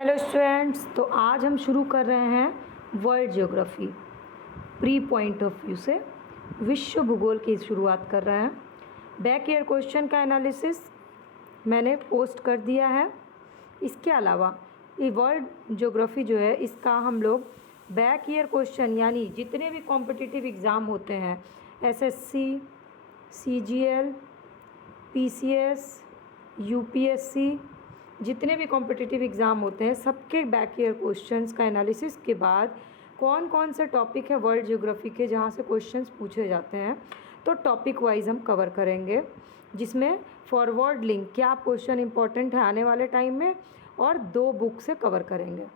Hello students, तो आज हम शुरू कर रहे हैं world geography pre point of view से। विश्व भूगोल की शुरुआत कर रहे हैं। बैक ईयर क्वेश्चन का एनालिसिस मैंने पोस्ट कर दिया है। इसके अलावा ये वर्ल्ड ज्योग्राफी जो है इसका हम लोग बैक ईयर क्वेश्चन यानी जितने भी कॉम्पिटिटिव एग्ज़ाम होते हैं एसएससी, सीजीएल, पीसीएस, यूपीएससी, जितने भी कॉम्पिटिटिव एग्ज़ाम होते हैं सबके बैक ईयर क्वेश्चंस का एनालिसिस के बाद कौन कौन से टॉपिक है वर्ल्ड ज्योग्राफी के जहाँ से क्वेश्चंस पूछे जाते हैं तो टॉपिक वाइज हम कवर करेंगे, जिसमें फॉरवर्ड लिंक क्या क्वेश्चन इंपॉर्टेंट है आने वाले टाइम में और 2 बुक से कवर करेंगे।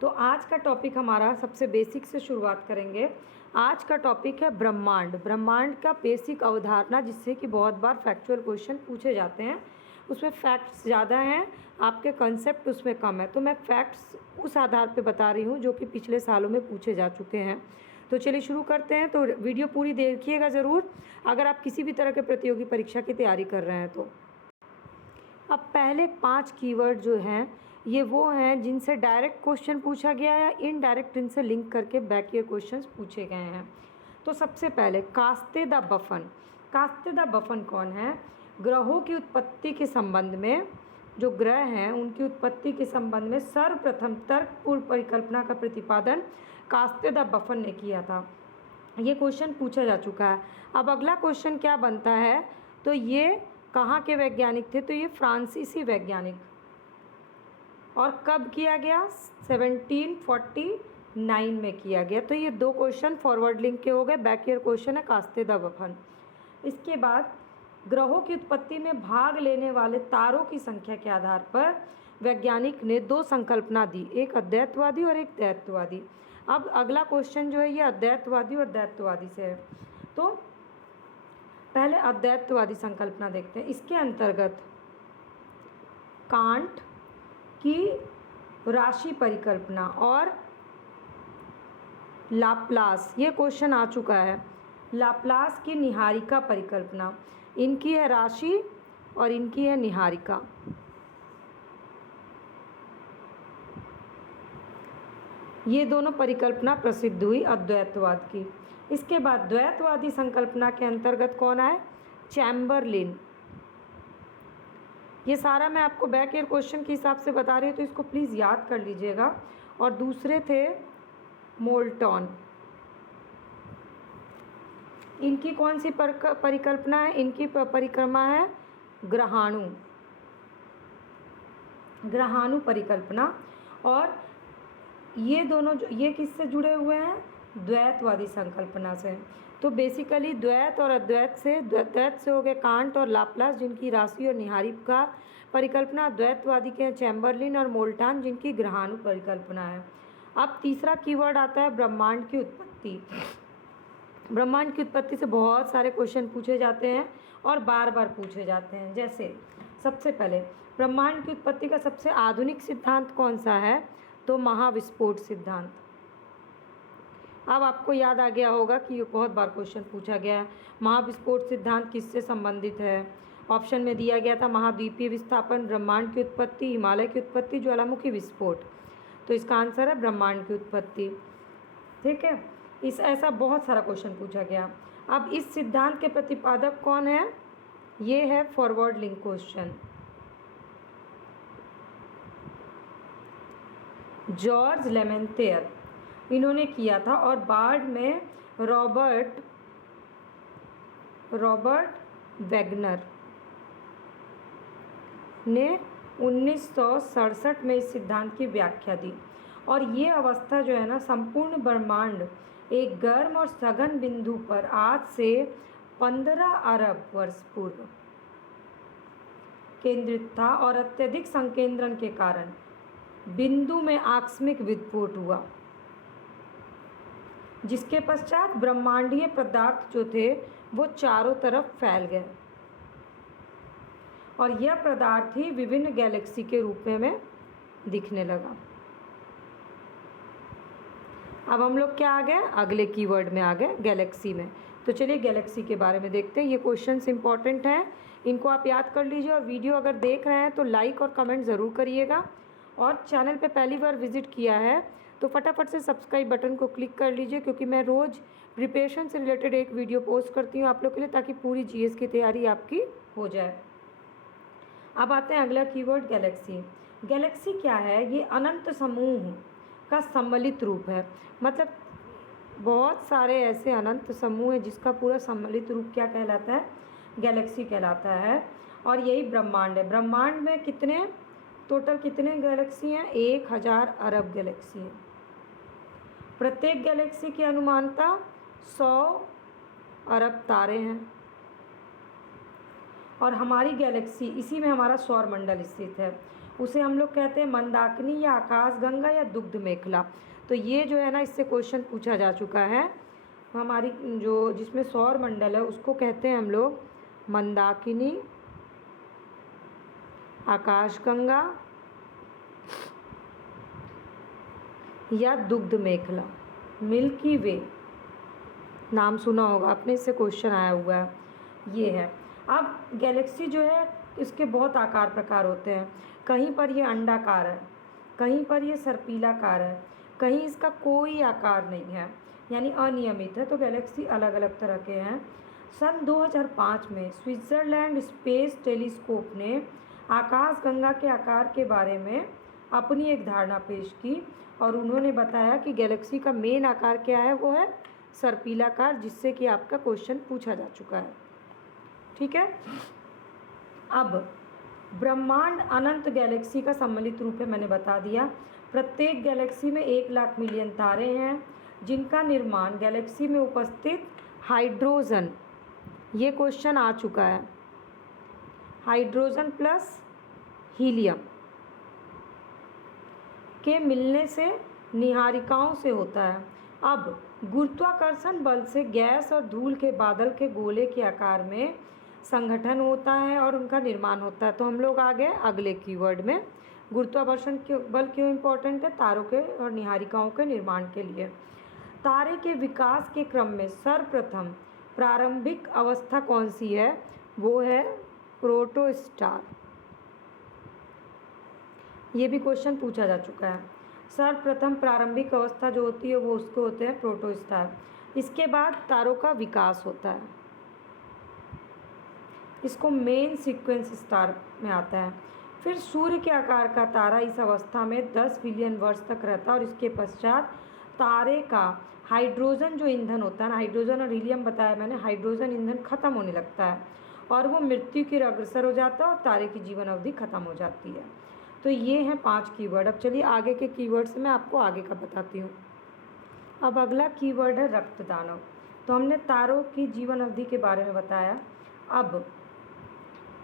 तो आज का टॉपिक हमारा सबसे बेसिक से शुरुआत करेंगे। आज का टॉपिक है ब्रह्मांड। ब्रह्मांड का बेसिक अवधारणा, जिससे कि बहुत बार फैक्चुअल क्वेश्चन पूछे जाते हैं। उसमें फैक्ट्स ज़्यादा हैं, आपके कंसेप्ट उसमें कम है, तो मैं फैक्ट्स उस आधार पे बता रही हूँ जो कि पिछले सालों में पूछे जा चुके हैं। तो चलिए शुरू करते हैं। तो वीडियो पूरी देखिएगा ज़रूर अगर आप किसी भी तरह के प्रतियोगी परीक्षा की तैयारी कर रहे हैं तो। अब पहले 5 कीवर्ड जो हैं ये वो हैं जिनसे डायरेक्ट क्वेश्चन पूछा गया या इनडायरेक्ट इनसे लिंक करके बैक ईयर क्वेश्चंस पूछे गए हैं। तो सबसे पहले कास्ते द बफन। कास्ते द बफन कौन है? ग्रहों की उत्पत्ति के संबंध में, जो ग्रह हैं उनकी उत्पत्ति के संबंध में सर्वप्रथम तर्कपूर्ण परिकल्पना का प्रतिपादन कास्ते द बफन ने किया था। ये क्वेश्चन पूछा जा चुका है। अब अगला क्वेश्चन क्या बनता है, तो ये कहाँ के वैज्ञानिक थे? तो ये फ्रांसीसी वैज्ञानिक। और कब किया गया? 1749 में किया गया। तो ये 2 क्वेश्चन फॉरवर्ड लिंक के हो गए। बैक ईयर क्वेश्चन है कास्ते द बफन। इसके बाद ग्रहों की उत्पत्ति में भाग लेने वाले तारों की संख्या के आधार पर वैज्ञानिक ने 2 संकल्पना दी, एक अद्वैतवादी और एक दैत्यवादी। अब अगला क्वेश्चन जो है ये अद्वैतवादी और दैत्यवादी से है। तो पहले अद्वैतवादी संकल्पना देखते हैं। इसके अंतर्गत कांट की राशि परिकल्पना और लाप्लास, ये क्वेश्चन आ चुका है। लाप्लास की निहारिका परिकल्पना, इनकी है राशि और इनकी है निहारिका। ये दोनों परिकल्पना प्रसिद्ध हुई अद्वैतवाद की। इसके बाद द्वैतवादी संकल्पना के अंतर्गत कौन आए? चैम्बरलिन। ये सारा मैं आपको बैक ईयर क्वेश्चन के हिसाब से बता रही हूँ, तो इसको प्लीज़ याद कर लीजिएगा। और दूसरे थे मोल्टन। इनकी कौन सी परिकल्पना है? इनकी परिक्रमा है ग्रहाणु परिकल्पना। और ये दोनों ये किससे जुड़े हुए हैं? द्वैतवादी संकल्पना से। तो बेसिकली द्वैत और अद्वैत से, द्वैत से हो गए कांट और लाप्लास जिनकी राशि और निहारिका परिकल्पना, द्वैतवादी के हैं चैम्बरलिन और मोल्टन जिनकी ग्रहाणु परिकल्पना है। अब तीसरा कीवर्ड आता है ब्रह्मांड की उत्पत्ति। ब्रह्मांड की उत्पत्ति से बहुत सारे क्वेश्चन पूछे जाते हैं और बार बार पूछे जाते हैं। जैसे सबसे पहले ब्रह्मांड की उत्पत्ति का सबसे आधुनिक सिद्धांत कौन सा है? तो महाविस्फोट सिद्धांत। अब आपको याद आ गया होगा कि ये बहुत बार क्वेश्चन पूछा गया है। महाविस्फोट सिद्धांत किससे संबंधित है? ऑप्शन में दिया गया था महाद्वीपीय विस्थापन, ब्रह्मांड की उत्पत्ति, हिमालय की उत्पत्ति, ज्वालामुखी विस्फोट। तो इसका आंसर है ब्रह्मांड की उत्पत्ति। ठीक है, ऐसा बहुत सारा क्वेश्चन पूछा गया। अब इस सिद्धांत के प्रतिपादक कौन है? ये है फॉरवर्ड लिंक क्वेश्चन, जॉर्ज लेमेंथियर, इन्होंने किया था। और बाद में रॉबर्ट वैगनर ने 1967 में इस सिद्धांत की व्याख्या दी। और ये अवस्था जो है ना, संपूर्ण ब्रह्मांड एक गर्म और सघन बिंदु पर आज से 15 अरब वर्ष पूर्व केंद्रित था और अत्यधिक संकेंद्रण के कारण बिंदु में आकस्मिक विस्फोट हुआ, जिसके पश्चात ब्रह्मांडीय पदार्थ जो थे वो चारों तरफ फैल गए और यह पदार्थ ही विभिन्न गैलेक्सी के रूप में दिखने लगा। अब हम लोग क्या आ गए? अगले कीवर्ड में आ गए, गैलेक्सी में। तो चलिए गैलेक्सी के बारे में देखते हैं। ये क्वेश्चंस इंपॉर्टेंट हैं, इनको आप याद कर लीजिए। और वीडियो अगर देख रहे हैं तो लाइक और कमेंट ज़रूर करिएगा। और चैनल पे पहली बार विज़िट किया है तो फटाफट से सब्सक्राइब बटन को क्लिक कर लीजिए, क्योंकि मैं रोज़ प्रिपरेशन से रिलेटेड एक वीडियो पोस्ट करती हूँ आप लोग के लिए, ताकि पूरी जीएस की तैयारी आपकी हो जाए। अब आते हैं अगला कीवर्ड, गैलेक्सी। गैलेक्सी क्या है? ये अनंत समूह का सम्मिलित रूप है। मतलब बहुत सारे ऐसे अनंत समूह हैं जिसका पूरा सम्मिलित रूप क्या कहलाता है? गैलेक्सी कहलाता है। और यही ब्रह्मांड है। ब्रह्मांड में कितने टोटल कितने गैलेक्सी हैं? 1000 अरब गैलेक्सी हैं। प्रत्येक गैलेक्सी की अनुमानता 100 अरब तारे हैं। और हमारी गैलेक्सी, इसी में हमारा सौर मंडल स्थित है। उसे हम लोग कहते हैं मंदाकिनी या आकाशगंगा या दुग्ध मेखला। तो ये जो है ना, इससे क्वेश्चन पूछा जा चुका है। हमारी जो जिसमें सौर मंडल है उसको कहते हैं हम लोग मंदाकिनी, आकाशगंगा या दुग्ध मेखला। मिल्की वे नाम सुना होगा आपने, इससे क्वेश्चन आया हुआ है, ये है। अब गैलेक्सी जो है इसके बहुत आकार प्रकार होते हैं। कहीं पर ये अंडाकार है, कहीं पर ये सर्पिलाकार है, कहीं इसका कोई आकार नहीं है, यानी अनियमित है। तो गैलेक्सी अलग अलग तरह के हैं। सन 2005 में स्विट्ज़रलैंड स्पेस टेलीस्कोप ने आकाशगंगा के आकार के बारे में अपनी एक धारणा पेश की, और उन्होंने बताया कि गैलेक्सी का मेन आकार क्या है? वो है सर्पिलाकार, जिससे कि आपका क्वेश्चन पूछा जा चुका है। ठीक है। अब ब्रह्मांड अनंत गैलेक्सी का सम्मिलित रूप है, मैंने बता दिया। प्रत्येक गैलेक्सी में 1 लाख मिलियन तारे हैं, जिनका निर्माण गैलेक्सी में उपस्थित हाइड्रोजन, ये क्वेश्चन आ चुका है, हाइड्रोजन प्लस हीलियम के मिलने से निहारिकाओं से होता है। अब गुरुत्वाकर्षण बल से गैस और धूल के बादल के गोले के आकार में संगठन होता है और उनका निर्माण होता है। तो हम लोग आ गए अगले कीवर्ड में। गुरुत्वाकर्षण बल क्यों इम्पोर्टेंट है? तारों के और निहारिकाओं के निर्माण के लिए। तारे के विकास के क्रम में सर्वप्रथम प्रारंभिक अवस्था कौन सी है? वो है प्रोटोस्टार। ये भी क्वेश्चन पूछा जा चुका है। सर्वप्रथम प्रारंभिक अवस्था जो होती है वो उसको होते हैं प्रोटोस्टार। इसके बाद तारों का विकास होता है, इसको मेन सीक्वेंस स्टार में आता है। फिर सूर्य के आकार का तारा इस अवस्था में 10 बिलियन वर्ष तक रहता है, और इसके पश्चात तारे का हाइड्रोजन जो ईंधन होता है ना, हाइड्रोजन और हीलियम बताया मैंने, हाइड्रोजन ईंधन खत्म होने लगता है और वो मृत्यु की ओर अग्रसर हो जाता है और तारे की जीवन अवधि खत्म हो जाती है। तो ये हैं 5 कीवर्ड। अब चलिए आगे के कीवर्ड से मैं आपको आगे का बताती हूँ। अब अगला कीवर्ड है रक्त दानव। तो हमने तारों की जीवन अवधि के बारे में बताया। अब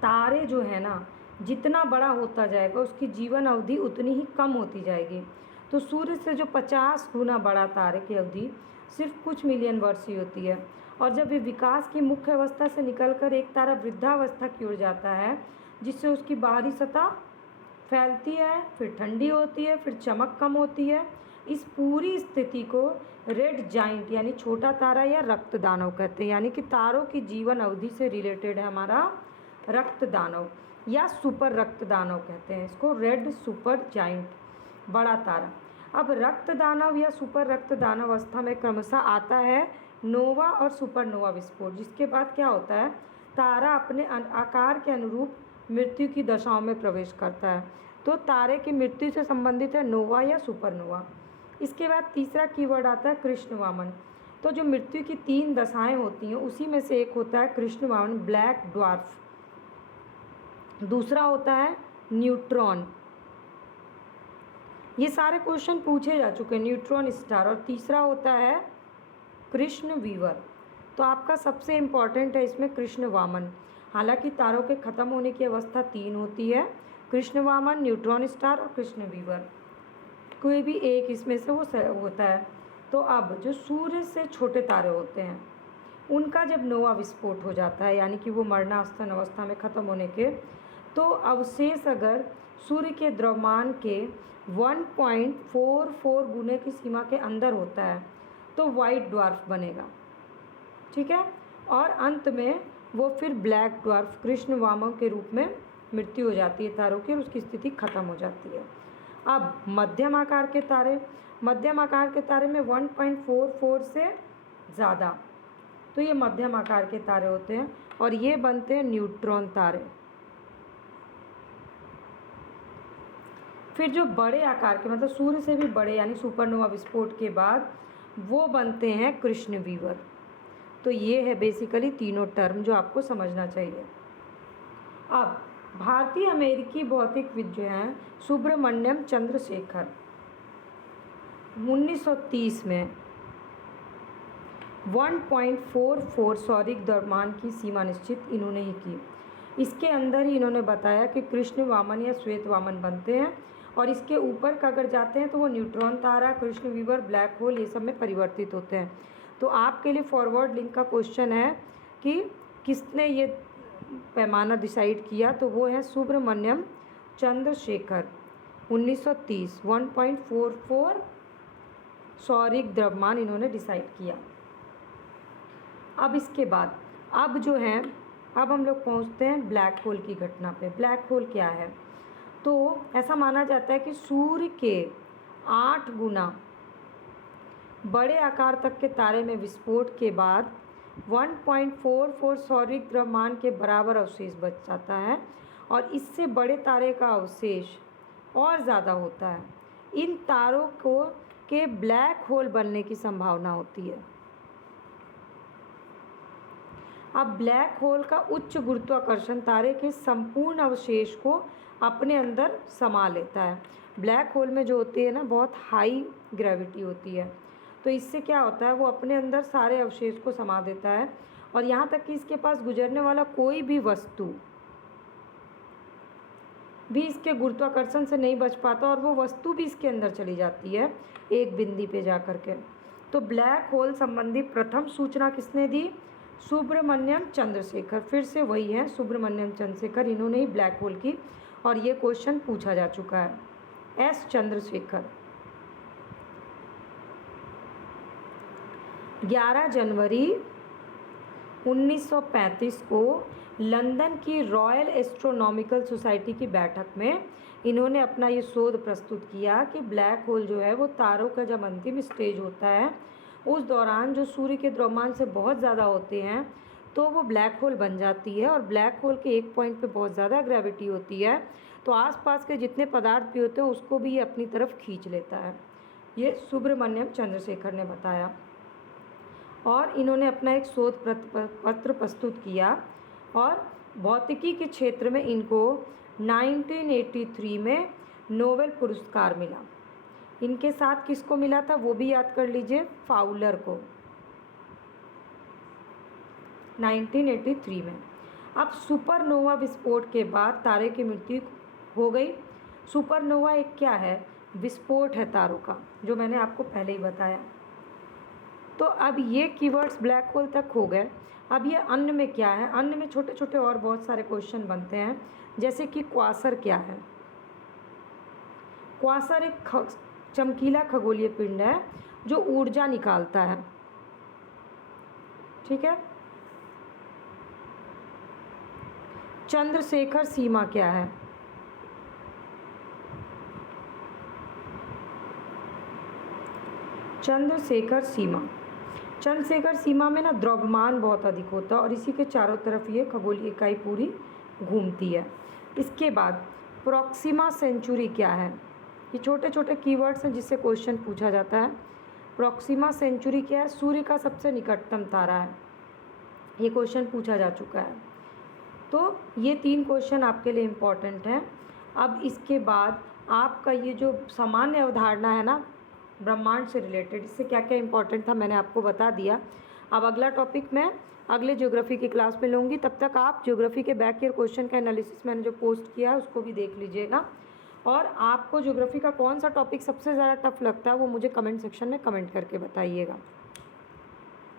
तारे जो है ना, जितना बड़ा होता जाएगा उसकी जीवन अवधि उतनी ही कम होती जाएगी। तो सूर्य से जो 50 गुना बड़ा तारे की अवधि सिर्फ कुछ मिलियन वर्ष ही होती है। और जब ये विकास की मुख्य अवस्था से निकलकर एक तारा वृद्धावस्था की ओर जाता है, जिससे उसकी बाहरी सतह फैलती है, फिर ठंडी होती है, फिर चमक कम होती है। इस पूरी स्थिति को रेड जाइंट यानी छोटा तारा या रक्त दानव कहते हैं। यानी कि तारों की जीवन अवधि से रिलेटेड है हमारा रक्त दानव या सुपर रक्त दानव कहते हैं इसको, रेड सुपर जाइंट, बड़ा तारा। अब रक्त दानव या सुपर रक्त दानव अवस्था में क्रमशः आता है नोवा और सुपरनोवा विस्फोट, जिसके बाद क्या होता है? तारा अपने आकार के अनुरूप मृत्यु की दशाओं में प्रवेश करता है। तो तारे की मृत्यु से संबंधित है नोवा या सुपरनोवा। इसके बाद तीसरा कीवर्ड आता है कृष्ण वामन। तो जो मृत्यु की 3 दशाएं होती हैं उसी में से एक होता है कृष्ण वामन, ब्लैक ड्वार्फ। दूसरा होता है न्यूट्रॉन। ये सारे क्वेश्चन पूछे जा चुके हैं, न्यूट्रॉन स्टार। और तीसरा होता है कृष्ण वीवर। तो आपका सबसे इम्पॉर्टेंट है इसमें कृष्ण वामन। हालांकि तारों के ख़त्म होने की अवस्था 3 होती है, कृष्ण वामन, न्यूट्रॉन स्टार और कृष्ण वीवर। कोई भी एक इसमें से वो होता है। तो अब जो सूर्य से छोटे तारे होते हैं उनका जब नोवा विस्फोट हो जाता है, यानी कि वो मरणासन अवस्था में ख़त्म होने के, तो अवशेष अगर सूर्य के द्रव्यमान के 1.44 गुने की सीमा के अंदर होता है तो वाइट ड्वार्फ बनेगा। ठीक है। और अंत में वो फिर ब्लैक ड्वार्फ कृष्ण वामन के रूप में मृत्यु हो जाती है तारों की और उसकी स्थिति खत्म हो जाती है। अब मध्यम आकार के तारे, मध्यम आकार के तारे में 1.44 से ज़्यादा, तो ये मध्यम आकार के तारे होते हैं और ये बनते हैं न्यूट्रॉन तारे। फिर जो बड़े आकार के, मतलब सूर्य से भी बड़े, यानी सुपरनोवा विस्फोट के बाद वो बनते हैं कृष्णविवर। तो ये है बेसिकली तीनों टर्म जो आपको समझना चाहिए। अब भारतीय अमेरिकी भौतिकविद जो हैं सुब्रमण्यम चंद्रशेखर 1930 में 1.44 सौरिक द्रव्यमान की सीमा निश्चित इन्होंने ही की। इसके अंदर ही इन्होंने बताया कि कृष्ण वामन या श्वेत वामन बनते हैं और इसके ऊपर का अगर जाते हैं तो वो न्यूट्रॉन तारा, कृष्णविवर, ब्लैक होल, ये सब में परिवर्तित होते हैं। तो आपके लिए फॉरवर्ड लिंक का क्वेश्चन है कि किसने ये पैमाना डिसाइड किया, तो वो है सुब्रमण्यम चंद्रशेखर 1930 1.44 सौरिक द्रव्यमान इन्होंने डिसाइड किया। अब इसके बाद अब जो है, अब हम लोग पहुंचते हैं ब्लैक होल की घटना पे। ब्लैक होल क्या है? तो ऐसा माना जाता है कि सूर्य के 8 गुना बड़े आकार तक के तारे में विस्फोट के बाद 1.44 सौरिक द्रव्यमान के बराबर अवशेष बच जाता है और इससे बड़े तारे का अवशेष और ज़्यादा होता है। इन तारों को के ब्लैक होल बनने की संभावना होती है। अब ब्लैक होल का उच्च गुरुत्वाकर्षण तारे के संपूर्ण अवशेष को अपने अंदर समा लेता है। ब्लैक होल में जो होती है ना, बहुत हाई ग्रेविटी होती है, तो इससे क्या होता है, वो अपने अंदर सारे अवशेष को समा देता है और यहाँ तक कि इसके पास गुजरने वाला कोई भी वस्तु भी इसके गुरुत्वाकर्षण से नहीं बच पाता और वो वस्तु भी इसके अंदर चली जाती है एक बिंदु पे जा कर के। तो ब्लैक होल संबंधी प्रथम सूचना किसने दी? सुब्रमण्यम चंद्रशेखर। फिर से वही है सुब्रमण्यम चंद्रशेखर, इन्होंने ही ब्लैक होल की, और ये क्वेश्चन पूछा जा चुका है। एस चंद्रशेखर 11 जनवरी 1935 को लंदन की रॉयल एस्ट्रोनॉमिकल सोसाइटी की बैठक में इन्होंने अपना ये शोध प्रस्तुत किया कि ब्लैक होल जो है वो तारों का जब अंतिम स्टेज होता है उस दौरान जो सूर्य के द्रव्यमान से बहुत ज़्यादा होते हैं तो वो ब्लैक होल बन जाती है और ब्लैक होल के एक पॉइंट पे बहुत ज़्यादा ग्रेविटी होती है, तो आसपास के जितने पदार्थ भी होते हैं उसको भी ये अपनी तरफ खींच लेता है। ये सुब्रमण्यम चंद्रशेखर ने बताया और इन्होंने अपना एक शोध पत्र प्रस्तुत किया और भौतिकी के क्षेत्र में इनको 1983 में नोबेल पुरस्कार मिला। इनके साथ किसको मिला था वो भी याद कर लीजिए, फाउलर को, 1983 में। अब सुपरनोवा विस्फोट के बाद तारे की मृत्यु हो गई। सुपरनोवा एक क्या है? विस्फोट है तारों का, जो मैंने आपको पहले ही बताया। तो अब ये कीवर्ड्स ब्लैक होल तक हो गए। अब ये अन्य में क्या है? अन्य में छोटे छोटे और बहुत सारे क्वेश्चन बनते हैं, जैसे कि क्वासर क्या है? क्वासर एक चमकीला खगोलीय पिंड है जो ऊर्जा निकालता है, ठीक है। चंद्रशेखर सीमा क्या है? चंद्रशेखर सीमा में ना द्रव्यमान बहुत अधिक होता है और इसी के चारों तरफ ये खगोलीय इकाई पूरी घूमती है। इसके बाद प्रॉक्सिमा सेंचुरी क्या है? ये छोटे छोटे कीवर्ड्स हैं जिससे क्वेश्चन पूछा जाता है। प्रॉक्सिमा सेंचुरी क्या है? सूर्य का सबसे निकटतम तारा है, ये क्वेश्चन पूछा जा चुका है। तो ये 3 क्वेश्चन आपके लिए इम्पॉर्टेंट हैं। अब इसके बाद आपका ये जो सामान्य अवधारणा है ना ब्रह्मांड से रिलेटेड, इससे क्या क्या इंपॉर्टेंट था मैंने आपको बता दिया। अब अगला टॉपिक मैं अगले ज्योग्राफी की क्लास में लूँगी। तब तक आप ज्योग्राफी के बैक ईयर क्वेश्चन का एनालिसिस मैंने जो पोस्ट किया है उसको भी देख लीजिएगा। और आपको ज्योग्राफी का कौन सा टॉपिक सबसे ज़्यादा टफ लगता है वो मुझे कमेंट सेक्शन में कमेंट करके बताइएगा।